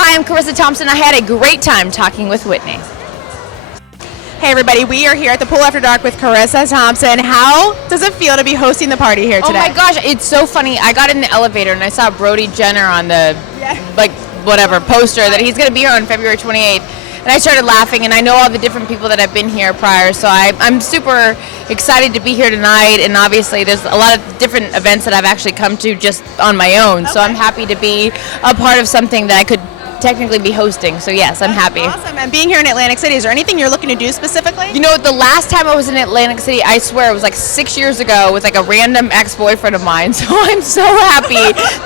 Hi, I'm Charissa Thompson. I had a great time talking with Whitney. Hey everybody, we are here at the Pool After Dark with Charissa Thompson. How does it feel to be hosting the party here today? Oh my gosh, it's so funny. I got in the elevator and I saw Brody Jenner on the poster that he's going to be here on February 28th. And I started laughing, and I know all the different people that have been here prior, so I'm super excited to be here tonight. And obviously there's a lot of different events that I've actually come to just on my own, so I'm happy to be a part of something that I could technically be hosting, so yes, I'm happy. Awesome. And being here in Atlantic City, is there anything you're looking to do specifically? You know, the last time I was in Atlantic City, I swear it was like 6 years ago with like a random ex-boyfriend of mine, so I'm so happy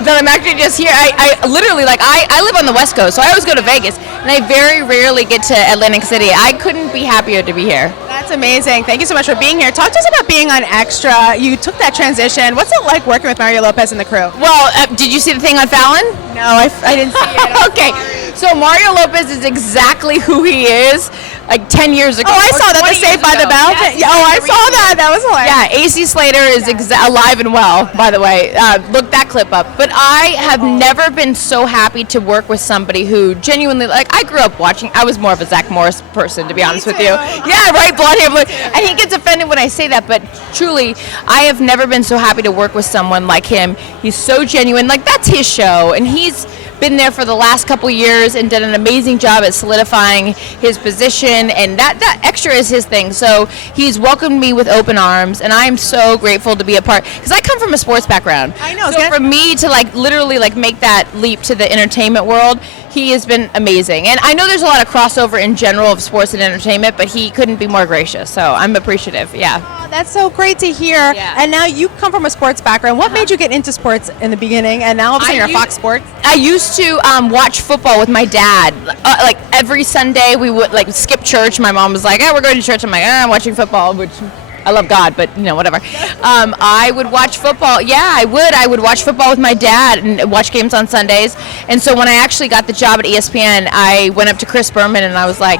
that I'm actually just here. I literally, I live on the West Coast, so I always go to Vegas, and I very rarely get to Atlantic City. I couldn't be happier to be here. That's amazing. Thank you so much for being here. Talk to us about being on Extra. You took that transition. What's it like working with Mario Lopez and the crew? Well, did you see the thing on Fallon? No, I didn't see it. Okay. So Mario Lopez is exactly who he is, like 10 years ago. Oh, I saw that, the Saved by the Bell. Yes, I saw that. That was hilarious. Yeah, AC Slater is alive and well, by the way. Look that clip up. But I have never been so happy to work with somebody who genuinely, I grew up watching, I was more of a Zach Morris person, to be honest with you. Yeah, right, blonde hair. And he gets offended when I say that, but truly, I have never been so happy to work with someone like him. He's so genuine. That's his show, and he's been there for the last couple years and done an amazing job at solidifying his position, and that Extra is his thing. So he's welcomed me with open arms, and I am so grateful to be a part, because I come from a sports background. I know. So for me to literally make that leap to the entertainment world, he has been amazing. And I know there's a lot of crossover in general of sports and entertainment, but he couldn't be more gracious, so I'm appreciative. Yeah. Oh, that's so great to hear. Yeah. And now you come from a sports background. What made you get into sports in the beginning, and now all of a sudden you're at Fox Sports? I used to watch football with my dad. Every Sunday we would skip church. My mom was like, we're going to church. I'm like, I'm watching football, which I love God, but whatever. I would watch football. Yeah, I would watch football with my dad and watch games on Sundays. And so when I actually got the job at ESPN, I went up to Chris Berman and I was like,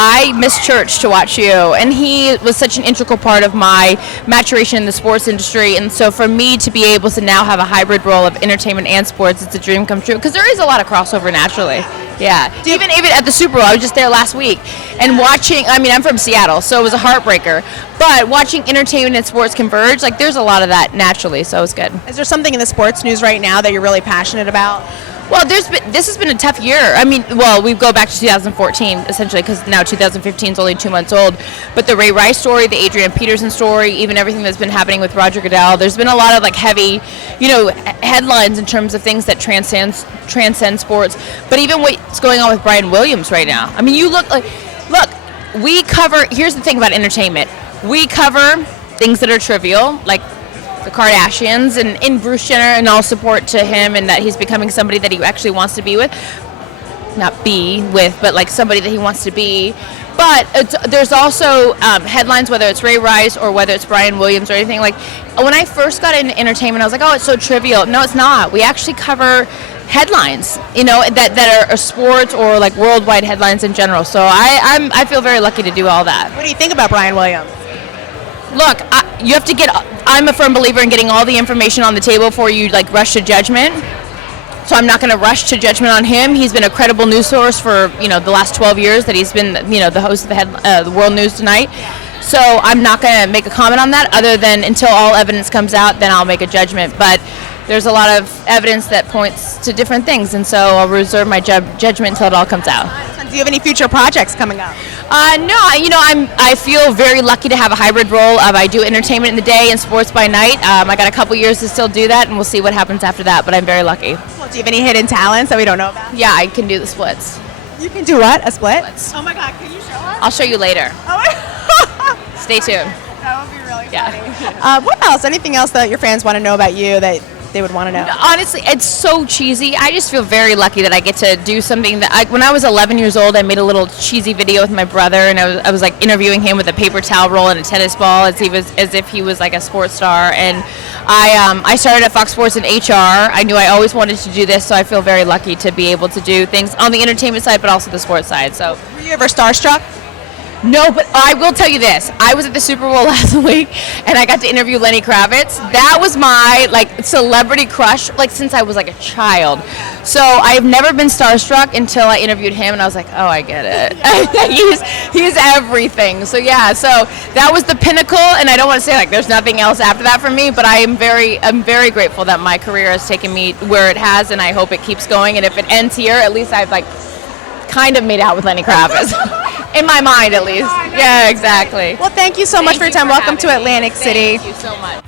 I miss church to watch you. And he was such an integral part of my maturation in the sports industry. And so for me to be able to now have a hybrid role of entertainment and sports, it's a dream come true. Because there is a lot of crossover naturally. Yeah. Even at the Super Bowl, I was just there last week. And watching, I'm from Seattle, so it was a heartbreaker. But watching entertainment and sports converge, there's a lot of that naturally, so it's good. Is there something in the sports news right now that you're really passionate about? Well, this has been a tough year. We go back to 2014, essentially, because now 2015 is only 2 months old. But the Ray Rice story, the Adrian Peterson story, even everything that's been happening with Roger Goodell, there's been a lot of heavy, headlines in terms of things that transcend sports. But even what's going on with Brian Williams right now. You look, we cover, here's the thing about entertainment. We cover things that are trivial, like the Kardashians and Bruce Jenner, and all support to him, and that he's becoming somebody that he actually wants to be with. Not be with, but somebody that he wants to be. But there's also headlines, whether it's Ray Rice or whether it's Brian Williams or anything. When I first got into entertainment, I was like, oh, it's so trivial. No, it's not. We actually cover headlines, that are sports or worldwide headlines in general. So I feel very lucky to do all that. What do you think about Brian Williams? Look, you have to I'm a firm believer in getting all the information on the table before you rush to judgment. So I'm not going to rush to judgment on him. He's been a credible news source for the last 12 years that he's been the host of the World News Tonight. So I'm not going to make a comment on that, other than until all evidence comes out, then I'll make a judgment. But there's a lot of evidence that points to different things, and so I'll reserve my judgment until it all comes out. Do you have any future projects coming up? No, I feel very lucky to have a hybrid role of I do entertainment in the day and sports by night. I got a couple years to still do that, and we'll see what happens after that, but I'm very lucky. Well, do you have any hidden talents that we don't know about? Yeah, I can do the splits. You can do what? A split? Splits. Oh my God, can you show us? I'll show you later. Oh Stay tuned. That would be really funny. What else? Anything else that your fans want to know about you that they would want to know? Honestly, it's so cheesy. I just feel very lucky that I get to do something that when I was 11 years old, I made a little cheesy video with my brother, and I was interviewing him with a paper towel roll and a tennis ball as if he was a sports star. And I started at Fox Sports in HR. I knew I always wanted to do this, so I feel very lucky to be able to do things on the entertainment side, but also the sports side. So, were you ever starstruck? No, but I will tell you this. I was at the Super Bowl last week, and I got to interview Lenny Kravitz. That was my, like, celebrity crush, like, since I was, like, a child. So I've never been starstruck until I interviewed him, and I was like, oh, I get it. he's everything. So, yeah, so that was the pinnacle, and I don't want to say, like, there's nothing else after that for me, but I'm very grateful that my career has taken me where it has, and I hope it keeps going. And if it ends here, at least I've, like, kind of made out with Lenny Kravitz. In my mind, at least. Yeah, exactly. Well, thank you so much for your time. Welcome to Atlantic City. Thank you so much.